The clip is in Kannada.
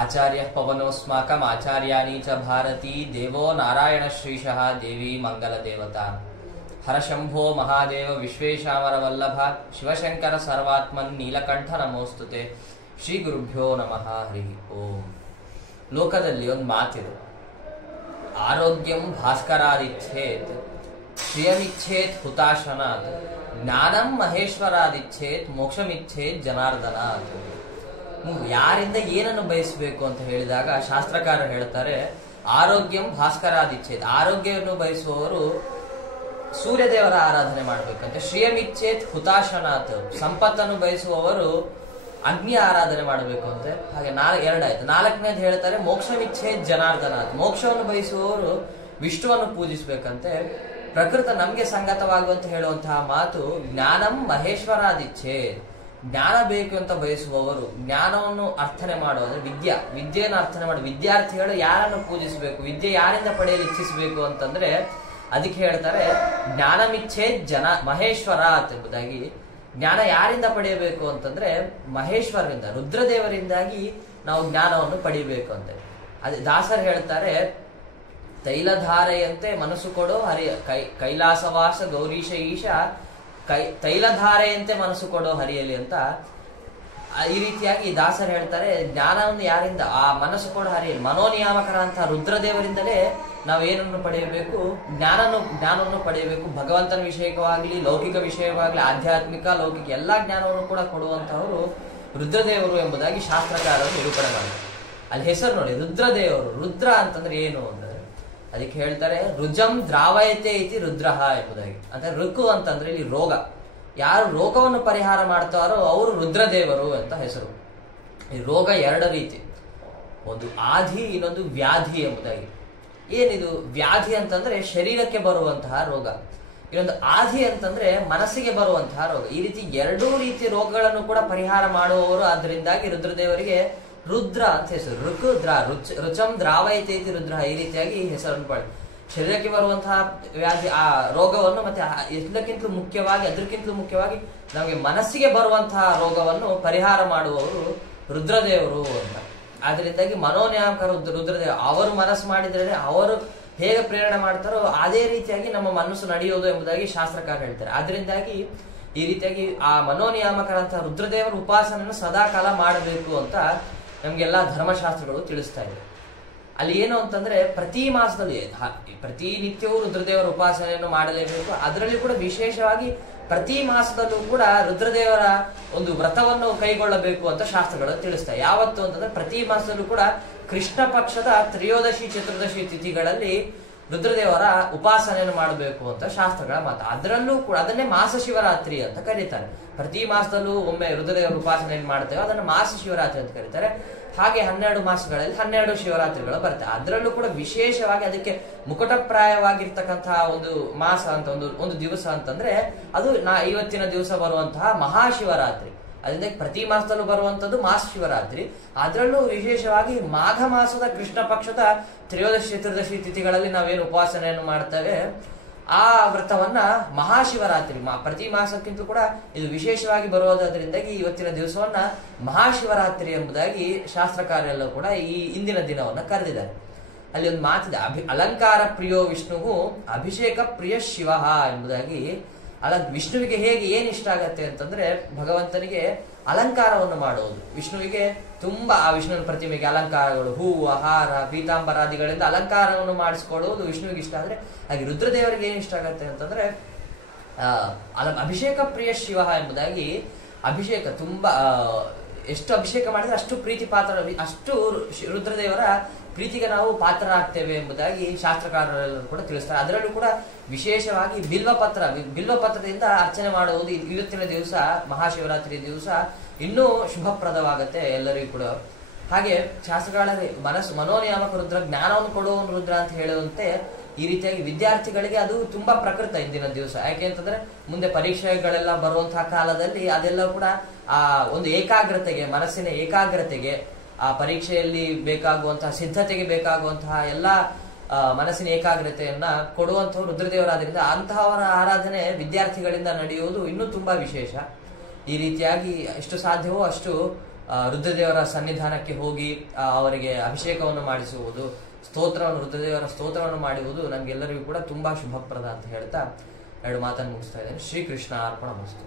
ಆಚಾರ್ಯ ಪವನೋಸ್ಮಾಕಂ ಆಚಾರ್ಯಾನಿ ಚ ಭಾರತಿ ದೇವೋ ನಾರಾಯಣ ಶ್ರೀಶಃ ದೇವಿ ಮಂಗಲ ದೇವತಾ ಹರಶಂಭೋ ಮಹಾದೇವ ವಿಶ್ವೇಶಾಮರ ವಲ್ಲಭ ಶಿವಶಂಕರ ಸರ್ವಾತ್ಮನ್ ನೀಲಕಂಠ ನಮೋಸ್ತುತೆ. ಶ್ರೀ ಗುರುಭ್ಯೋ ನಮಃ. ಹರಿ ಓಂ. ಲೋಕದಲ್ಲಿ ಒಂದು ಮಾತಿದೆ, ಆರೋಗ್ಯಂ ಭಾಸ್ಕರಾದಿಚ್ಛೇತ್ ಶ್ರಿಯಮಿಚ್ಛೇತ್ ಹುತಾಶನಾತ್ ಜ್ಞಾನಂ ಮಹೇಶ್ವರಾದಿಚ್ಛೇತ್ ಮೋಕ್ಷಮಿಚ್ಛೇತ್ ಜನಾರ್ದನಾತ್. ಯಾರಿಂದ ಏನನ್ನು ಬಯಸಬೇಕು ಅಂತ ಹೇಳಿದಾಗ ಶಾಸ್ತ್ರಕಾರರು ಹೇಳ್ತಾರೆ, ಆರೋಗ್ಯಂ ಭಾಸ್ಕರಾದಿಚ್ಛೇತ್, ಆರೋಗ್ಯವನ್ನು ಬಯಸುವವರು ಸೂರ್ಯದೇವರ ಆರಾಧನೆ ಮಾಡಬೇಕಂತೆ. ಶ್ರಿಯಮಿಚ್ಛೇತ್ ಹುತಾಶನಾಥ್, ಸಂಪತ್ತನ್ನು ಬಯಸುವವರು ಅಗ್ನಿ ಆರಾಧನೆ ಮಾಡಬೇಕು ಅಂತೆ. ಹಾಗೆ ಎರಡಾಯ್ತು. ನಾಲ್ಕನೇದು ಹೇಳ್ತಾರೆ ಮೋಕ್ಷಮಿಚ್ಛೇತ್ ಜನಾರ್ದನಾಥ್, ಮೋಕ್ಷವನ್ನು ಬಯಸುವವರು ವಿಷ್ಣುವನ್ನು ಪೂಜಿಸಬೇಕಂತೆ. ಪ್ರಕೃತ ನಮ್ಗೆ ಸಂಗತವಾಗುವಂತ ಹೇಳುವಂತಹ ಮಾತು ಜ್ಞಾನಂ ಮಹೇಶ್ವರಾದಿಚ್ಛೇತ್, ಜ್ಞಾನ ಬೇಕು ಅಂತ ಬಯಸುವವರು ಜ್ಞಾನವನ್ನು ಅರ್ಥನೆ ಮಾಡುವ ವಿದ್ಯೆಯನ್ನು ಅರ್ಥನೆ ಮಾಡಿ ವಿದ್ಯಾರ್ಥಿಗಳು ಯಾರನ್ನು ಪೂಜಿಸಬೇಕು, ವಿದ್ಯೆ ಯಾರಿಂದ ಪಡೆಯಲು ಇಚ್ಛಿಸಬೇಕು ಅಂತಂದ್ರೆ ಅದಕ್ಕೆ ಹೇಳ್ತಾರೆ ಜ್ಞಾನಮಿಚ್ಛೇತ್ ಮಹೇಶ್ವರಾತ್ ಎಂಬುದಾಗಿ. ಜ್ಞಾನ ಯಾರಿಂದ ಪಡೆಯಬೇಕು ಅಂತಂದ್ರೆ ಮಹೇಶ್ವರರಿಂದ, ರುದ್ರದೇವರಿಂದಾಗಿ ನಾವು ಜ್ಞಾನವನ್ನು ಪಡೆಯಬೇಕು ಅಂತ. ಅದೇ ದಾಸರು ಹೇಳ್ತಾರೆ, ತೈಲಧಾರೆಯಂತೆ ಮನಸ್ಸು ಕೊಡೋ ಹರಿಯ ಕೈಲಾಸವಾಸ ಗೌರೀಶ ಈಶ ತೈಲಧಾರೆಯಂತೆ ಮನಸ್ಸು ಕೊಡೋ ಹರಿಯಲಿ ಅಂತ. ಈ ರೀತಿಯಾಗಿ ದಾಸರು ಹೇಳ್ತಾರೆ, ಜ್ಞಾನವನ್ನು ಯಾರಿಂದ, ಆ ಮನಸ್ಸು ಕೊಡೋ ಹರಿಯಲಿ ಮನೋನಿಯಾಮಕರ ಅಂತ ರುದ್ರದೇವರಿಂದಲೇ ನಾವು ಏನನ್ನು ಪಡೆಯಬೇಕು, ಜ್ಞಾನವನ್ನು ಪಡೆಯಬೇಕು. ಭಗವಂತನ ವಿಷಯವಾಗಲಿ, ಲೌಕಿಕ ವಿಷಯವಾಗಲಿ, ಆಧ್ಯಾತ್ಮಿಕ ಲೌಕಿಕ ಎಲ್ಲಾ ಜ್ಞಾನವನ್ನು ಕೂಡ ಕೊಡುವಂತಹವರು ರುದ್ರದೇವರು ಎಂಬುದಾಗಿ ಶಾಸ್ತ್ರಕಾರರು ನಿರೂಪಣೆ ಮಾಡಿದ್ದಾರೆ. ಅಲ್ಲಿ ಹೆಸರು ನೋಡಿ, ರುದ್ರದೇವರು. ರುದ್ರ ಅಂತಂದ್ರೆ ಏನು ಅಂದ್ರೆ ಅದಕ್ಕೆ ಹೇಳ್ತಾರೆ ರುಜಂ ದ್ರಾವಯತೆ ಇತಿ ರುದ್ರಹ ಎಂಬುದಾಗಿ. ಅಂದ್ರೆ ಋಕು ಅಂತಂದ್ರೆ ಇಲ್ಲಿ ರೋಗ, ಯಾರು ರೋಗವನ್ನು ಪರಿಹಾರ ಮಾಡ್ತಾರೋ ಅವರು ರುದ್ರದೇವರು ಅಂತ ಹೆಸರು. ಈ ರೋಗ ಎರಡು ರೀತಿ, ಒಂದು ಆಧಿ, ಇನ್ನೊಂದು ವ್ಯಾಧಿ ಎಂಬುದಾಗಿ. ಏನಿದು ವ್ಯಾಧಿ ಅಂತಂದ್ರೆ ಶರೀರಕ್ಕೆ ಬರುವಂತಹ ರೋಗ, ಇನ್ನೊಂದು ಆಧಿ ಅಂತಂದ್ರೆ ಮನಸ್ಸಿಗೆ ಬರುವಂತಹ ರೋಗ. ಈ ರೀತಿ ಎರಡೂ ರೀತಿ ರೋಗಗಳನ್ನು ಕೂಡ ಪರಿಹಾರ ಮಾಡುವವರು. ಆದ್ರಿಂದಾಗಿ ರುದ್ರದೇವರಿಗೆ ರುದ್ರ ಅಂತ ಹೆಸರು. ರುಚಂ ದ್ರಾವಯತೆ ಇತಿ ರುದ್ರ, ಈ ರೀತಿಯಾಗಿ ಹೆಸರನ್ನು ಪಡೆದು ಶರೀರಕ್ಕೆ ಬರುವಂತಹ ವ್ಯಾಧಿ, ಆ ರೋಗವನ್ನು, ಮತ್ತೆ ಅದಕ್ಕಿಂತಲೂ ಮುಖ್ಯವಾಗಿ ನಮಗೆ ಮನಸ್ಸಿಗೆ ಬರುವಂತಹ ರೋಗವನ್ನು ಪರಿಹಾರ ಮಾಡುವವರು ರುದ್ರದೇವರು ಅಂತ. ಆದ್ರಿಂದಾಗಿ ಮನೋನ್ಯಾಮಕ ರುದ್ರದೇವ, ಅವರು ಮನಸ್ಸು ಮಾಡಿದ್ರೆ ಅವರು ಹೇಗೆ ಪ್ರೇರಣೆ ಮಾಡ್ತಾರೋ ಅದೇ ರೀತಿಯಾಗಿ ನಮ್ಮ ಮನಸ್ಸು ನಡೆಯೋದು ಎಂಬುದಾಗಿ ಶಾಸ್ತ್ರಕಾರ ಹೇಳ್ತಾರೆ. ಆದ್ರಿಂದಾಗಿ ಈ ರೀತಿಯಾಗಿ ಆ ಮನೋನಿಯಾಮಕರಂತಹ ರುದ್ರದೇವರ ಉಪಾಸನೆಯನ್ನು ಸದಾಕಾಲ ಮಾಡಬೇಕು ಅಂತ ನಮ್ಗೆಲ್ಲಾ ಧರ್ಮಶಾಸ್ತ್ರಗಳು ತಿಳಿಸ್ತಾ ಇದೆ. ಅಲ್ಲಿ ಏನು ಅಂತಂದ್ರೆ ಪ್ರತಿ ಮಾಸದಲ್ಲಿ ಪ್ರತಿನಿತ್ಯವೂ ರುದ್ರದೇವರ ಉಪಾಸನೆಯನ್ನು ಮಾಡಲೇಬೇಕು. ಅದರಲ್ಲಿ ಕೂಡ ವಿಶೇಷವಾಗಿ ಪ್ರತಿ ಮಾಸದಲ್ಲೂ ಕೂಡ ರುದ್ರದೇವರ ಒಂದು ವ್ರತವನ್ನು ಕೈಗೊಳ್ಳಬೇಕು ಅಂತ ಶಾಸ್ತ್ರಗಳು ತಿಳಿಸ್ತಾರೆ. ಯಾವತ್ತು ಅಂತಂದ್ರೆ ಪ್ರತಿ ಮಾಸದಲ್ಲೂ ಕೂಡ ಕೃಷ್ಣ ಪಕ್ಷದ ತ್ರಯೋದಶಿ ಚತುರ್ದಶಿ ತಿಥಿಗಳಲ್ಲಿ ರುದ್ರದೇವರ ಉಪಾಸನೆಯನ್ನು ಮಾಡಬೇಕು ಅಂತ ಶಾಸ್ತ್ರಗಳ ಮಾತು. ಅದರಲ್ಲೂ ಕೂಡ ಅದನ್ನೇ ಮಾಸ ಶಿವರಾತ್ರಿ ಅಂತ ಕರೀತಾರೆ. ಪ್ರತಿ ಮಾಸದಲ್ಲೂ ಒಮ್ಮೆ ರುದ್ರದೇವರ ಉಪಾಸನೆಯನ್ನು ಮಾಡ್ತೇವೆ, ಅದನ್ನು ಮಾಸ ಶಿವರಾತ್ರಿ ಅಂತ ಕರೀತಾರೆ. ಹಾಗೆ 12 ಮಾಸಗಳಲ್ಲಿ 12 ಶಿವರಾತ್ರಿಗಳು ಬರ್ತವೆ. ಅದರಲ್ಲೂ ಕೂಡ ವಿಶೇಷವಾಗಿ ಅದಕ್ಕೆ ಮುಕುಟಪ್ರಾಯವಾಗಿರ್ತಕ್ಕಂತಹ ಒಂದು ಮಾಸ ಅಂತ ಒಂದು ದಿವಸ ಅಂತಂದ್ರೆ ಅದು ಇವತ್ತಿನ ದಿವಸ ಬರುವಂತಹ ಮಹಾಶಿವರಾತ್ರಿ. ಅದರಿಂದ ಪ್ರತಿ ಮಾಸದಲ್ಲೂ ಬರುವಂತದ್ದು ಮಾಸ ಶಿವರಾತ್ರಿ. ಅದರಲ್ಲೂ ವಿಶೇಷವಾಗಿ ಮಾಘ ಮಾಸದ ಕೃಷ್ಣ ಪಕ್ಷದ ತ್ರಯೋದಶಿ ಚತುರ್ದಶಿ ತಿಥಿಗಳಲ್ಲಿ ನಾವೇನು ಉಪಾಸನೆಯನ್ನು ಮಾಡ್ತೇವೆ ಆ ವ್ರತವನ್ನ ಮಹಾಶಿವರಾತ್ರಿ, ಪ್ರತಿ ಮಾಸಕ್ಕಿಂತಲೂ ಕೂಡ ಇದು ವಿಶೇಷವಾಗಿ ಬರುವುದರಿಂದಾಗಿ ಇವತ್ತಿನ ದಿವಸವನ್ನ ಮಹಾಶಿವರಾತ್ರಿ ಎಂಬುದಾಗಿ ಶಾಸ್ತ್ರಕಾರೆಲ್ಲೂ ಕೂಡ ಈ ಇಂದಿನ ದಿನವನ್ನ ಕರೆದಿದ್ದಾರೆ. ಅಲ್ಲಿ ಒಂದು ಮಾತಿದೆ, ಅಲಂಕಾರ ಪ್ರಿಯೋ ವಿಷ್ಣುವು ಅಭಿಷೇಕ ಪ್ರಿಯ ಶಿವ ಎಂಬುದಾಗಿ. ವಿಷ್ಣುವಿಗೆ ಹೇಗೆ ಏನ್ ಇಷ್ಟ ಆಗತ್ತೆ ಅಂತಂದ್ರೆ ಭಗವಂತನಿಗೆ ಅಲಂಕಾರವನ್ನು ಮಾಡುವುದು. ವಿಷ್ಣುವಿಗೆ ತುಂಬಾ ಆ ವಿಷ್ಣುವಿನ ಪ್ರತಿಮೆಗೆ ಅಲಂಕಾರಗಳು, ಹೂವು, ಹಾರ, ಪೀತಾಂಬರಾದಿಗಳಿಂದ ಅಲಂಕಾರವನ್ನು ಮಾಡಿಸಿಕೊಳ್ಳುವುದು ವಿಷ್ಣುವಿಗೆ ಇಷ್ಟ. ಅಂದ್ರೆ ಹಾಗೆ ರುದ್ರದೇವರಿಗೆ ಏನ್ ಇಷ್ಟ ಆಗತ್ತೆ ಅಂತಂದ್ರೆ ಅಭಿಷೇಕ ಪ್ರಿಯ ಶಿವ ಎಂಬುದಾಗಿ. ಅಭಿಷೇಕ ತುಂಬಾ ಎಷ್ಟು ಅಭಿಷೇಕ ಮಾಡಿದ್ರೆ ಅಷ್ಟು ಪ್ರೀತಿ ಪಾತ್ರ, ಅಷ್ಟು ರುದ್ರದೇವರ ಪ್ರೀತಿಗೆ ನಾವು ಪಾತ್ರರಾಗ್ತೇವೆ ಎಂಬುದಾಗಿ ಶಾಸ್ತ್ರಕಾರರೆಲ್ಲರೂ ಕೂಡ ತಿಳಿಸ್ತಾರೆ. ಅದರಲ್ಲೂ ಕೂಡ ವಿಶೇಷವಾಗಿ ಬಿಲ್ವಪತ್ರದಿಂದ ಅರ್ಚನೆ ಮಾಡುವುದು ಇವತ್ತಿನ ದಿವಸ ಮಹಾಶಿವರಾತ್ರಿ ದಿವಸ ಇನ್ನೂ ಶುಭಪ್ರದವಾಗತ್ತೆ ಎಲ್ಲರಿಗೂ ಕೂಡ. ಹಾಗೆ ಶಾಸ್ತ್ರಗಳಲ್ಲಿ ಮನೋನಿಯಾಮಕ ರುದ್ರ, ಜ್ಞಾನವನ್ನು ಕೊಡುವವನು ರುದ್ರ ಅಂತ ಹೇಳುವಂತೆ ಈ ರೀತಿಯಾಗಿ ವಿದ್ಯಾರ್ಥಿಗಳಿಗೆ ಅದು ತುಂಬಾ ಪ್ರಕೃತ ಇಂದಿನ ದಿವಸ. ಯಾಕೆ ಅಂತಂದ್ರೆ ಮುಂದೆ ಪರೀಕ್ಷೆಗಳೆಲ್ಲ ಬರುವಂತಹ ಕಾಲದಲ್ಲಿ ಅದೆಲ್ಲ ಕೂಡ ಆ ಒಂದು ಏಕಾಗ್ರತೆಗೆ, ಮನಸ್ಸಿನ ಏಕಾಗ್ರತೆಗೆ, ಆ ಪರೀಕ್ಷೆಯಲ್ಲಿ ಬೇಕಾಗುವಂತಹ ಸಿದ್ಧತೆಗೆ ಬೇಕಾಗುವಂತಹ ಎಲ್ಲಾ ಮನಸ್ಸಿನ ಏಕಾಗ್ರತೆಯನ್ನ ಕೊಡುವಂತಹ ರುದ್ರದೇವರಾದ್ರಿಂದ ಅಂತಹವರ ಆರಾಧನೆ ವಿದ್ಯಾರ್ಥಿಗಳಿಂದ ನಡೆಯುವುದು ಇನ್ನೂ ತುಂಬಾ ವಿಶೇಷ. ಈ ರೀತಿಯಾಗಿ ಎಷ್ಟು ಸಾಧ್ಯವೋ ಅಷ್ಟು ರುದ್ರದೇವರ ಸನ್ನಿಧಾನಕ್ಕೆ ಹೋಗಿ ಅವರಿಗೆ ಅಭಿಷೇಕವನ್ನು ಮಾಡಿಸುವುದು, ರುದ್ರದೇವರ ಸ್ತೋತ್ರವನ್ನು ಮಾಡುವುದು ನಮ್ಗೆಲ್ಲರಿಗೂ ಕೂಡ ತುಂಬಾ ಶುಭಪ್ರದ ಅಂತ ಹೇಳ್ತಾ 2 ಮಾತನ್ನು ಮುಗಿಸ್ತಾ ಇದ್ದೇನೆ. ಶ್ರೀಕೃಷ್ಣ ಅರ್ಪಣ ವಸ್ತು.